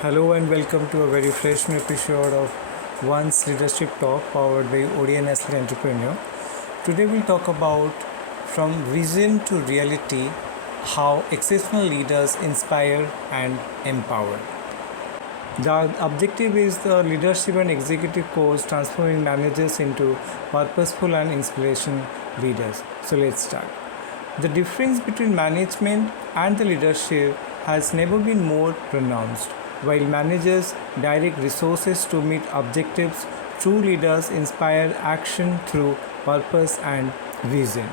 Hello and welcome to a very fresh new episode of One's Leadership Talk powered by ODI Nestle Entrepreneur. Today we'll talk about from vision to reality how exceptional leaders inspire and empower. The objective is the leadership and executive course transforming managers into purposeful and inspiration leaders. So let's start. The difference between management and the leadership has never been more pronounced. While managers direct resources to meet objectives, true leaders inspire action through purpose and vision.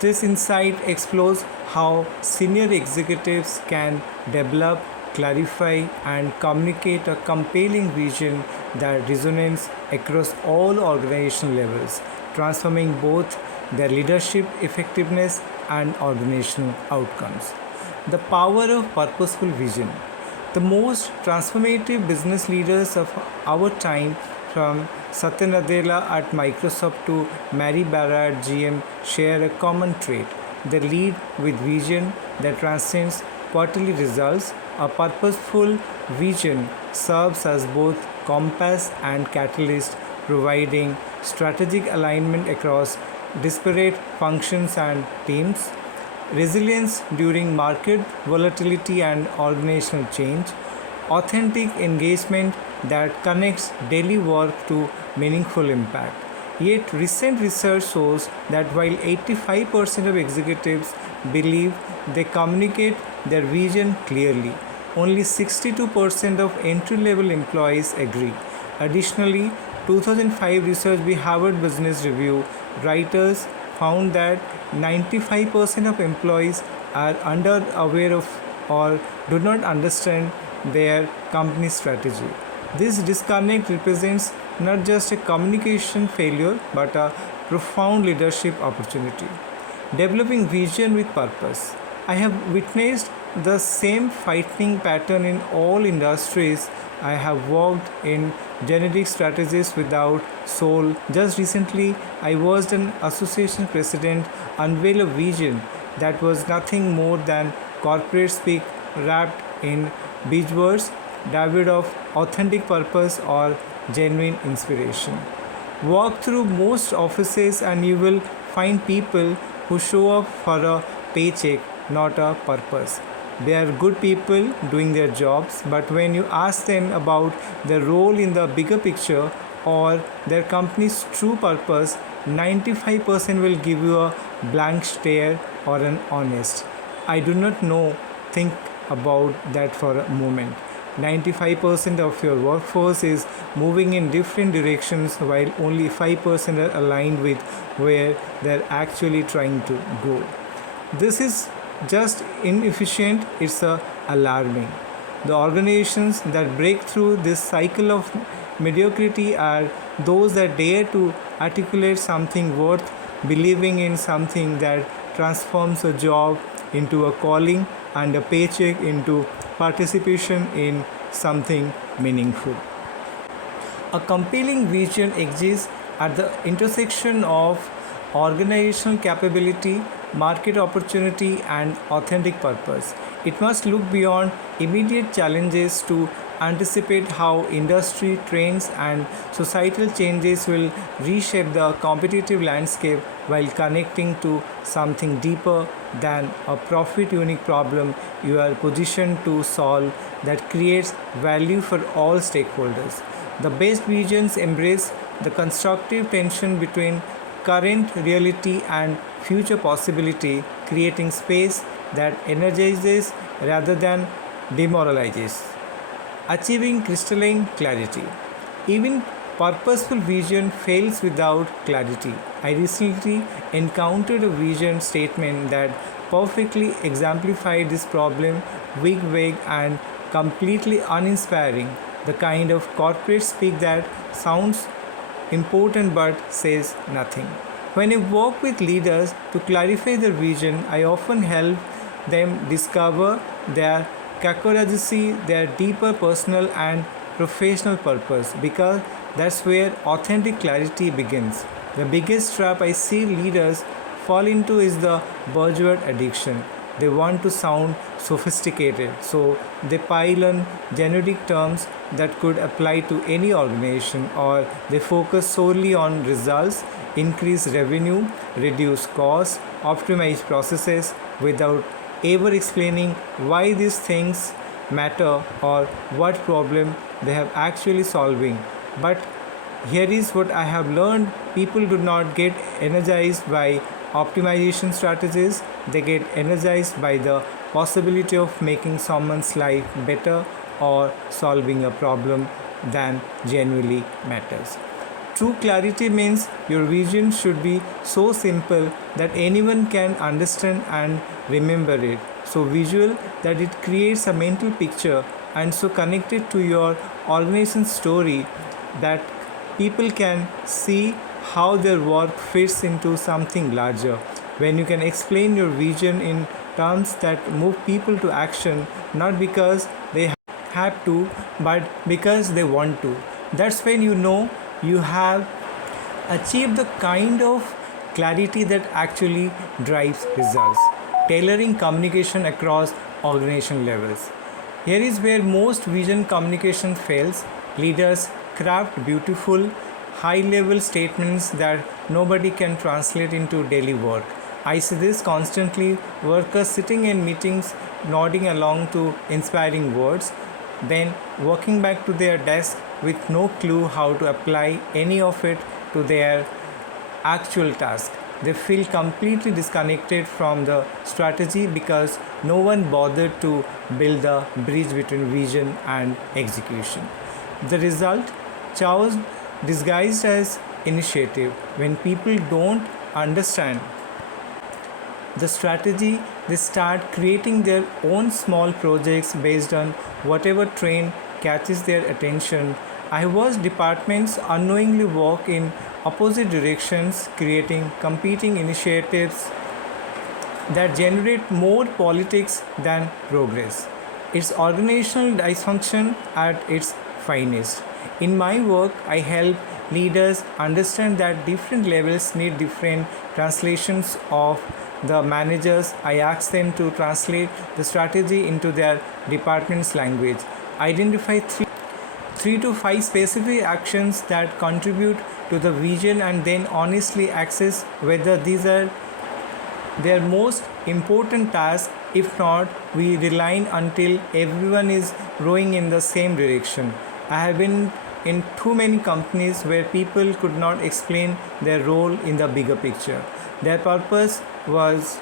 This insight explores how senior executives can develop, clarify, and communicate a compelling vision that resonates across all organizational levels, transforming both their leadership effectiveness and organizational outcomes. The power of purposeful vision. The most transformative business leaders of our time, from Satya Nadella at Microsoft to Mary Barra at GM, share a common trait. They lead with vision that transcends quarterly results. A purposeful vision serves as both compass and catalyst, providing strategic alignment across disparate functions and teams, resilience during market volatility and organizational change, authentic engagement that connects daily work to meaningful impact. Yet, recent research shows that while 85% of executives believe they communicate their vision clearly, only 62% of entry level employees agree. Additionally, 2005 research by Harvard Business Review writers found that 95% of employees are unaware of or do not understand their company strategy. This disconnect represents not just a communication failure but a profound leadership opportunity. Developing vision with purpose. I have witnessed the same fighting pattern in all industries. I have worked in generic strategies without soul. Just recently, I watched an association president unveil a vision that was nothing more than corporate speak wrapped in buzzwords, devoid of authentic purpose or genuine inspiration. Walk through most offices and you will find people who show up for a paycheck, not a purpose. They are good people doing their jobs, but when you ask them about their role in the bigger picture or their company's true purpose, 95% will give you a blank stare or an honest. I do not know. Think about that for a moment. 95% of your workforce is moving in different directions while only 5% are aligned with where they're actually trying to go. This is just inefficient, it's alarming. The organizations that break through this cycle of mediocrity are those that dare to articulate something worth believing in, something that transforms a job into a calling and a paycheck into participation in something meaningful. A compelling vision exists at the intersection of organizational capability, market opportunity, and authentic purpose. It must look beyond immediate challenges to anticipate how industry trends and societal changes will reshape the competitive landscape while connecting to something deeper than a profit unique problem you are positioned to solve that creates value for all stakeholders. The best visions embrace the constructive tension between current reality and future possibility, creating space that energizes rather than demoralizes. Achieving crystalline clarity. Even purposeful vision fails without clarity. I recently encountered a vision statement that perfectly exemplified this problem, vague and completely uninspiring, the kind of corporate speak that sounds important but says nothing. When I work with leaders to clarify their vision, I often help them discover their cacodagacy, their deeper personal and professional purpose, because that's where authentic clarity begins. The biggest trap I see leaders fall into is the buzzword addiction. They want to sound sophisticated, so they pile on generic terms that could apply to any organization, or they focus solely on results, increase revenue, reduce costs, optimize processes without ever explaining why these things matter or what problem they have actually solving. But here is what I have learned: people do not get energized by optimization strategies, they get energized by the possibility of making someone's life better or solving a problem that genuinely matters. True clarity means your vision should be so simple that anyone can understand and remember it, so visual that it creates a mental picture, and so connected to your organization's story that people can see how their work fits into something larger. When you can explain your vision in terms that move people to action, not because they have to, but because they want to, that's when you know you have achieved the kind of clarity that actually drives results. Tailoring communication across organization levels. Here is where most vision communication fails. Leaders craft beautiful, high level statements that nobody can translate into daily work. I see this constantly: workers sitting in meetings, nodding along to inspiring words, then walking back to their desk with no clue how to apply any of it to their actual task. They feel completely disconnected from the strategy because no one bothered to build the bridge between vision and execution. The result: chaos disguised as initiative. When people don't understand the strategy, they start creating their own small projects based on whatever trend catches their attention. I watched departments unknowingly walk in opposite directions, creating competing initiatives that generate more politics than progress. It's organizational dysfunction at its finest. In my work, I help leaders understand that different levels need different translations of the managers. I ask them to translate the strategy into their department's language, identify three to five specific actions that contribute to the vision, and then honestly assess whether these are their most important task. If not, we realign until everyone is rowing in the same direction. I have been in too many companies where people could not explain their role in the bigger picture. Their purpose was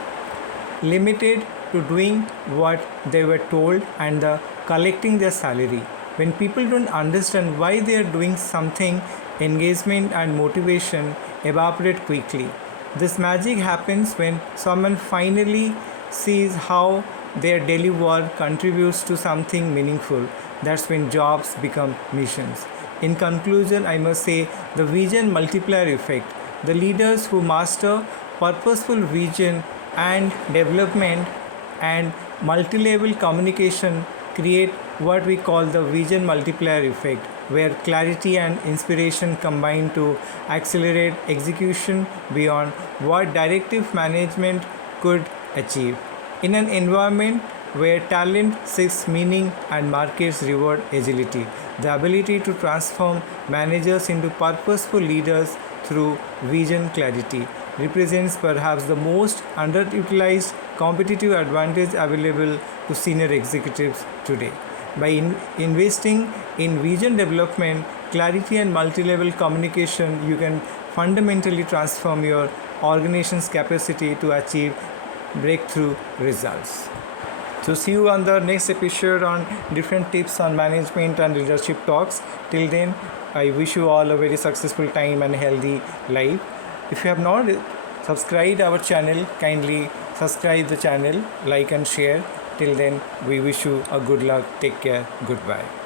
limited to doing what they were told and collecting their salary. When people don't understand why they are doing something, engagement and motivation evaporate quickly. This magic happens when someone finally sees how their daily work contributes to something meaningful. That's when jobs become missions. In conclusion, I must say the vision multiplier effect. The leaders who master purposeful vision and development and multi-level communication create what we call the vision multiplier effect, where clarity and inspiration combine to accelerate execution beyond what directive management could achieve. In an environment where talent seeks meaning and markets reward agility, the ability to transform managers into purposeful leaders through vision clarity represents perhaps the most underutilized competitive advantage available to senior executives today. By investing in vision development, clarity, and multi level communication, you can fundamentally transform your organization's capacity to achieve breakthrough results. So, see you on the next episode on different tips on management and leadership talks. Till then, I wish you all a very successful time and healthy life. If you have not subscribed our channel, kindly subscribe the channel, like and share. Till then, we wish you a good luck. Take care. Goodbye.